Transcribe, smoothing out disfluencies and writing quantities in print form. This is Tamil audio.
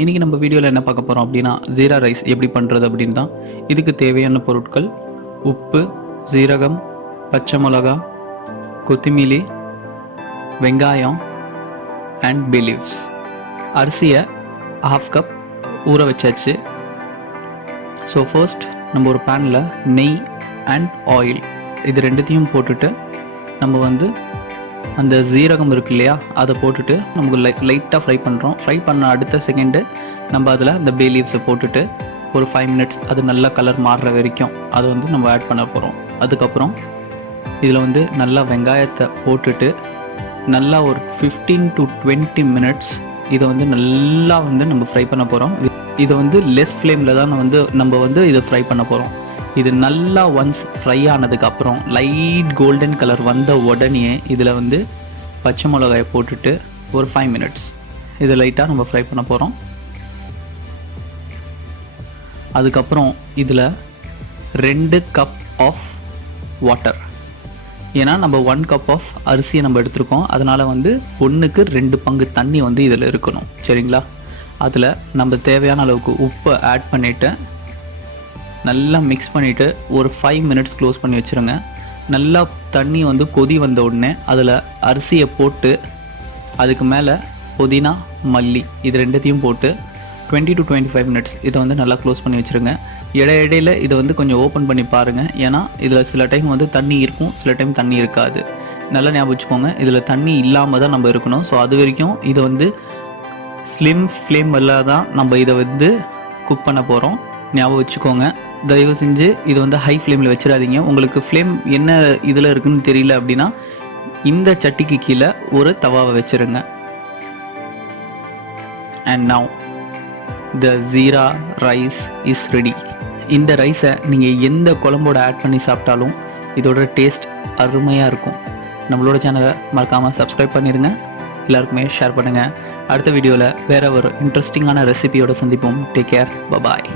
இன்றைக்கி நம்ம வீடியோவில் என்ன பார்க்க போகிறோம் அப்படின்னா ஜீரா ரைஸ் எப்படி பண்ணுறது அப்படின்னு தான். இதுக்கு தேவையான பொருட்கள் உப்பு, சீரகம், பச்சை மிளகா, கொத்தமல்லி, வெங்காயம் அண்ட் பே லீவ்ஸ். அரிசியை 1/2 கப் ஊற வச்சாச்சு. ஸோ ஃபர்ஸ்ட் நம்ம ஒரு பேனில் நெய் அண்ட் ஆயில் இது ரெண்டுத்தையும் போட்டுட்டு நம்ம அந்த ஜீரகம் இருக்கு இல்லையா அதை போட்டுட்டு நமக்கு லைட்டாக ஃப்ரை பண்ணுறோம். ஃப்ரை பண்ண அடுத்த செகண்டு நம்ம அதில் அந்த பே லீவ்ஸை போட்டுட்டு ஒரு 5 மினிட்ஸ் அது நல்லா கலர் மாறுற வரைக்கும் அதை நம்ம ஆட் பண்ண போகிறோம். அதுக்கப்புறம் இதில் நல்லா வெங்காயத்தை போட்டுட்டு நல்லா ஒரு 15 to 20 மினிட்ஸ் இதை நல்லா நம்ம ஃப்ரை பண்ண போகிறோம். இதை லெஸ் ஃப்ளேமில் தான் நம்ம இதை ஃப்ரை பண்ண போகிறோம். இது நல்லா ஒன்ஸ் ஃப்ரை ஆனதுக்கப்புறம் லைட் கோல்டன் கலர் வந்த உடனே இதில் பச்சை மிளகாயை போட்டுட்டு ஒரு 5 மினிட்ஸ் இதை லைட்டாக நம்ம ஃப்ரை பண்ண போகிறோம். அதுக்கப்புறம் இதில் 2 கப் ஆஃப் வாட்டர், ஏன்னா நம்ம 1 கப் ஆஃப் அரிசியை நம்ம எடுத்துருக்கோம், அதனால் 1க்கு 2 பங்கு தண்ணி இதில் இருக்கணும். சரிங்களா? அதில் நம்ம தேவையான அளவுக்கு உப்பை ஆட் பண்ணிவிட்டு நல்லா மிக்ஸ் பண்ணிவிட்டு ஒரு 5 மினிட்ஸ் க்ளோஸ் பண்ணி வச்சுருங்க. நல்லா தண்ணி கொதி வந்த உடனே அதில் அரிசியை போட்டு அதுக்கு மேலே புதினா, மல்லி இது ரெண்டுத்தையும் போட்டு 20 to 25 மினிட்ஸ் இதை நல்லா க்ளோஸ் பண்ணி வச்சுருங்க. இடையில இதை கொஞ்சம் ஓப்பன் பண்ணி பாருங்கள், ஏன்னா இதில் சில டைம் தண்ணி இருக்கும், சில டைம் தண்ணி இருக்காது. நல்லா ஞாபகம் வச்சுக்கோங்க, இதில் தண்ணி இல்லாமல் தான் நம்ம இருக்கணும். ஸோ அது வரைக்கும் இதை ஸ்லிம் ஃப்ளேம் எல்லாம் தான் நம்ம இதை குக் பண்ண போகிறோம். ஞாபகம் வச்சுக்கோங்க, தயவு செஞ்சு இது ஹை ஃப்ளேமில் வச்சிடாதீங்க. உங்களுக்கு ஃப்ளேம் என்ன இதில் இருக்குன்னு தெரியல அப்படின்னா இந்த சட்டிக்கு கீழே ஒரு தவாவை வச்சுருங்க. And now the jeera rice is ready. இந்த ரைஸை நீங்கள் எந்த குழம்போட ஆட் பண்ணி சாப்பிட்டாலும் இதோட டேஸ்ட் அருமையாக இருக்கும். நம்மளோட சேனலை மறக்காமல் சப்ஸ்கிரைப் பண்ணிடுங்க, எல்லாருக்குமே ஷேர் பண்ணுங்கள். அடுத்த வீடியோவில் வேறு ஒரு இன்ட்ரெஸ்டிங்கான ரெசிபியோட சந்திப்போம். டேக் கேர், பாய்.